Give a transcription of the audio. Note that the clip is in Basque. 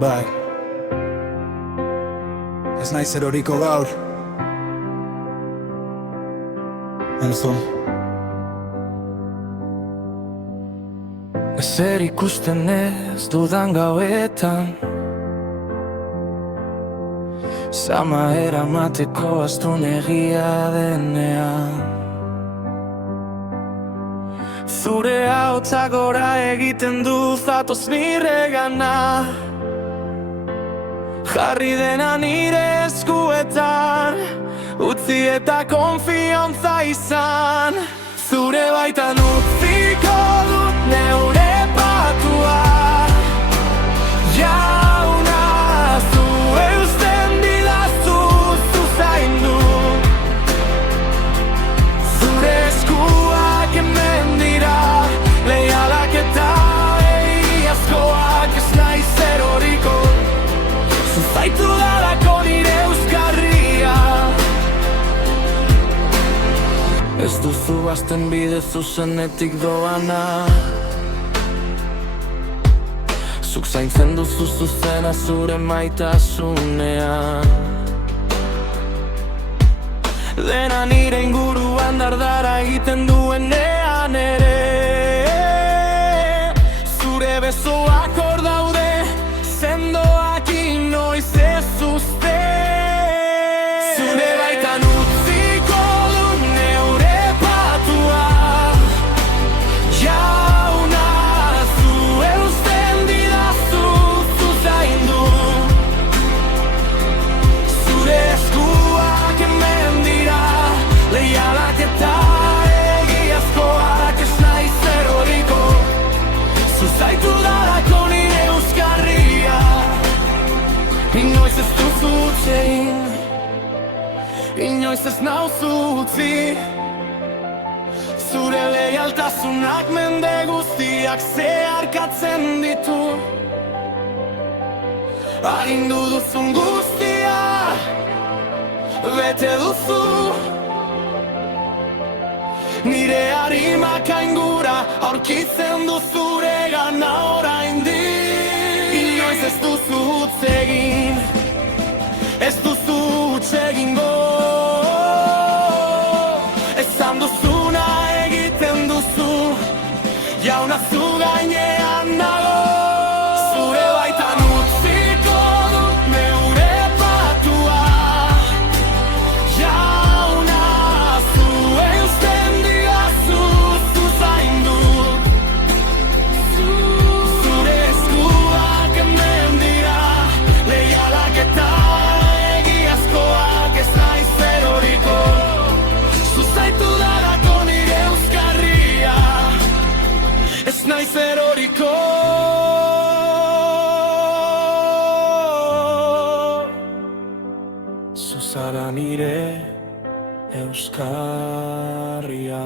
Bai, ez naiz eroriko gaur. Entzun. Ezer ikusten ez dudan gauetan, zama eramateko astun egia denean. Zure ahotsa gora egiten du zatoz niregana, jarri dena nire eskuetan, utzi eta konfiantza izan. Zure baitan utziko dut neure patua, jauna, zu eusten didazu, zu zaindu. Zure eskuak hemen dira, leialak eta egiazkoak, ez naiz eroriko. Zuzaitu dalako nire euskarria. Ez duzu hasten bide zuzenetik doana, zuk zaintzen duzu zuzena zure maitasunean. Dena nire inguruan dardara egiten duenean ere, zure besoak hor daude, sendoak inoiz ez uste. Zure baitan utziko dut neure patua, jauna, zu eusten didazu, zu zaindu. Zure eskuak hemen dira, leialak eta egiazkoak, ez naiz eroriko. Zuzaitu dalako nire euskarria, inoiz ez duzu utzein, inoiz ez nauzu utzi. Zure leialtasunak mende guztiak zeharkatzen ditu. Agindu duzun guztia, bete duzu. Nire harimak aingura aurkitzen du zure gana oraindik. Inoiz ez duzu utz egin, ez duzu utz egingo. Esan duzuna egiten duzu, jauna zu gainean nago. Zure baitan utziko dut neure patua, jauna, zu eusten didazu, zu zaindu. Zure eskuak hemen dira, leialak eta egiazkoak, ez naiz eroriko. Zuzaitu dalako nire euskarria, ez naiz eroriko. Zuzara nire euskarria.